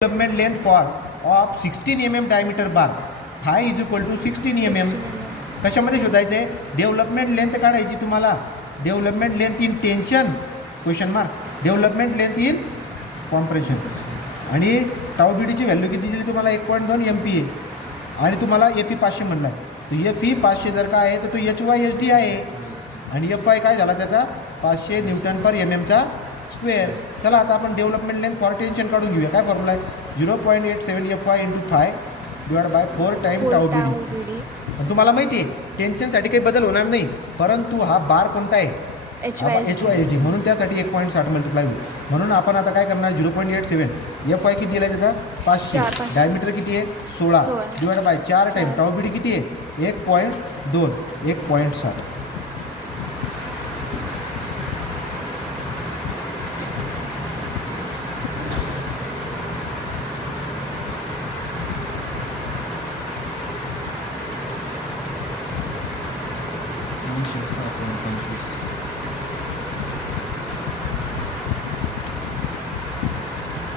Development length for of 16 mm diameter bar phi is equal to 16 mm. कशामध्ये शोधायचं आहे? Development length काढायची तुम्हाला. Development length in tension question mark, development length in compression. आणि tau B डीची value किती दिली तुम्हाला? 1.2 MPa. आणि तुम्हाला Fe 500 म्हणला आहे. तर Fe 500 जर का आहे तर तो HYSD आहे. आणि Fy काय झाला त्याचा? 500 Nm/mm चा स्क्वेअर. चला आता आपण डेव्हलपमेंट लेंथ फॉर टेन्शन काढून घेऊया. काय फॉर्म्युला आहे? 0.87 Fy × 5 divide by 4 time tau B D. पण तुम्हाला माहिती आहे टेन्शनसाठी काही बदल होणार नाही, परंतु हा बार कोणता आहे? HYSD. म्हणून त्यासाठी 1.60 मल्टिप्लाय होईल. म्हणून आपण आता काय करणार? 0.87 Fy किती दिला त्याचा? 500. डायमीटर किती आहे? 16 divide by 4 time tau B D किती आहे? 1.2 1.60.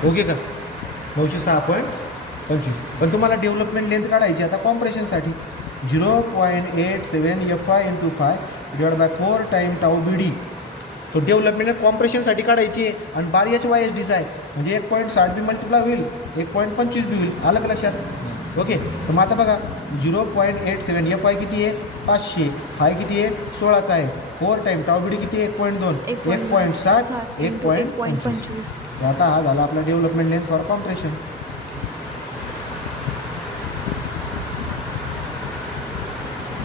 ओके का? 906.25. पण तुम्हाला डेव्हलपमेंट लेंथ काढायची आता कॉम्प्रेशनसाठी. 0.87 Fy × 5 divide by 4 time tau B D. तो डेव्हलपमेंट कॉम्प्रेशनसाठी काढायची आहे आणि बार HYSDचा आहे. म्हणजे 1.60 बी मल्टिप्लाय होईल, 1.25 बी होईल. आलं का लक्षात? ओके. तर मग आता बघा 0.87 Fy किती आहे? 500. फाय किती आहे? 16चा आहे. 4 टाइम टाऊ बी डी किती आहे? 1.2 1.60 1.25. आता हा झाला आपला डेव्हलपमेंट लेंथ फॉर कॉम्प्रेशन.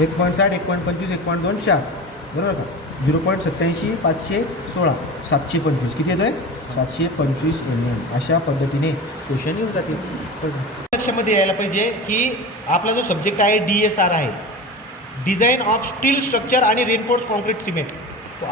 एक 1.60 1.25 1.2 4 बरोबर का? 0.87 500 16 725 किती येतोय? 725 mm. अशा पद्धतीने क्वेश्चन येऊन जातील. लक्षामध्ये यायला पाहिजे की आपला जो सब्जेक्ट आहे DSR आहे, डिझाईन ऑफ स्टील स्ट्रक्चर आणि रेनफोर्स कॉन्क्रीट सिमेंट.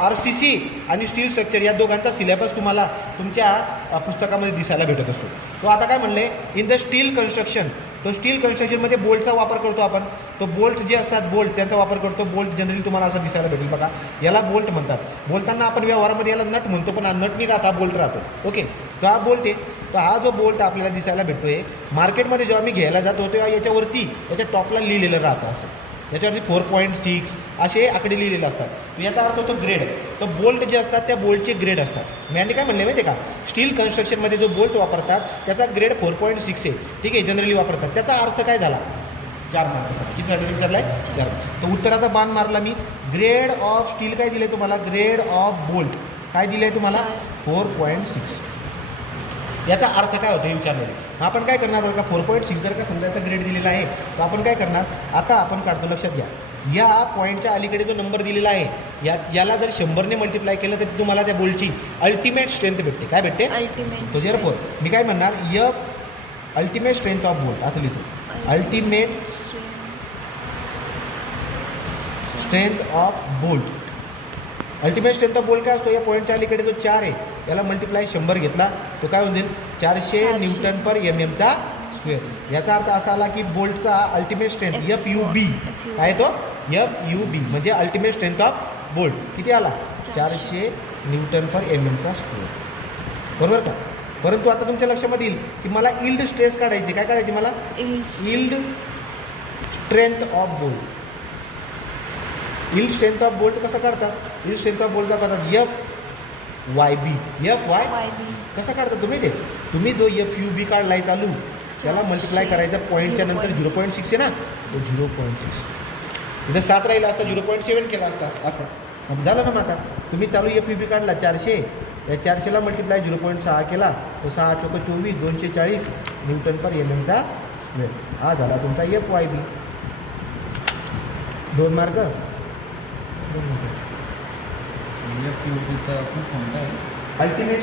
RCC आणि स्टील स्ट्रक्चर या दोघांचा सिलेबस तुम्हाला तुमच्या पुस्तकामध्ये दिसायला भेटत असतो. तो आता काय म्हणले? In the steel construction. तो स्टील कन्स्ट्रक्शनमध्ये बोल्टचा वापर करतो आपण. तो बोल्ट जे असतात बोल्ट त्यांचा वापर करतो. बोल्ट जनरली तुम्हाला असं दिसायला भेटेल बघा. याला बोल्ट म्हणतात. बोलताना आपण व्यवहारामध्ये याला नट म्हणतो, पण हा नट नाही राहत, हा बोल्ट राहतो. ओके. तो हा बोल्ट आहे. तर हा जो बोल्ट आपल्याला दिसायला भेटतो आहे मार्केटमध्ये जेव्हा मी घ्यायला जातो तेव्हा याच्यावरती याच्या टॉपला लिहिलेलं राहतं असं. याच्यावरती 4.6 असे आकडे लिहिलेले असतात. याचा अर्थ होतो ग्रेड. तर बोल्ट जे असतात त्या बोल्टचे ग्रेड असतात. मी आणि काय म्हणले माहिती आहे का? स्टील कन्स्ट्रक्शनमध्ये जो बोल्ट वापरतात त्याचा ग्रेड 4.6 आहे. ठीक आहे, जनरली वापरतात. त्याचा अर्थ काय झाला? 4 मार्कासाठी. कितीसाठी विचारला आहे? 4. तर उत्तराचा बाण मारला मी. ग्रेड ऑफ स्टील काय दिलं आहे तुम्हाला? ग्रेड ऑफ बोल्ट काय दिलं आहे तुम्हाला? 4.6. याचा अर्थ काय होतो हे विचारलेलं. आपण काय करणार बरं का? 4.6 जर का समजा याचा ग्रेड दिलेला आहे तर आपण काय करणार? आता आपण काढतो, लक्षात घ्या. या पॉईंटच्या अलीकडे जो नंबर दिलेला आहे याला जर 100ने मल्टिप्लाय केलं तर तुम्हाला त्या बोल्टची अल्टिमेट स्ट्रेंथ भेटते. काय भेटते? अल्टिमेट. तो देअरफॉर मी काय म्हणणार? अल्टिमेट स्ट्रेंथ ऑफ बोल्ट असं लिहितो. Ultimate strength of bolt. Ultimate strength of bolt काय असतो? या पॉईंटच्या अलीकडे जो 4 आहे याला मल्टिप्लाय 100 घेतला तो काय होऊन जाईल? 400 Nm/mm चा स्क्वेअर. याचा अर्थ असा आला की बोल्टचा अल्टिमेट स्ट्रेंथ FUB काय तो? FUB म्हणजे अल्टिमेट स्ट्रेंथ ऑफ बोल्ट किती आला? 400 Nm/mm चा स्क्वेअर. बरोबर का? परंतु आता तुमच्या लक्षामध्ये येईल की मला इल्ड स्ट्रेस काढायची. काय काढायची मला? Yield strength of bolt. Yield strength of bolt कसं काढतात? इल्ड स्ट्रेंथ ऑफ बोल्टचा काढतात FYB. कसं काढतात तुम्ही? ते तुम्ही जो FUB काढलाय चालू त्याला मल्टिप्लाय करायचा पॉईंटच्या नंतर 0.6 आहे ना, तो 0.6. इथं 7 राहिला असता 0.7 केला असता असं. मग झालं ना. मग आता तुम्ही चालू FUB काढला 400, या 400ला मल्टिप्लाय 0.6 केला तो 6 × 24 240 Nm/mm चा स्क्वेअर. हा झाला तुमचा FYB. 2 मार्क. FUBचा फुल फॉर्म काय? अल्टिमेट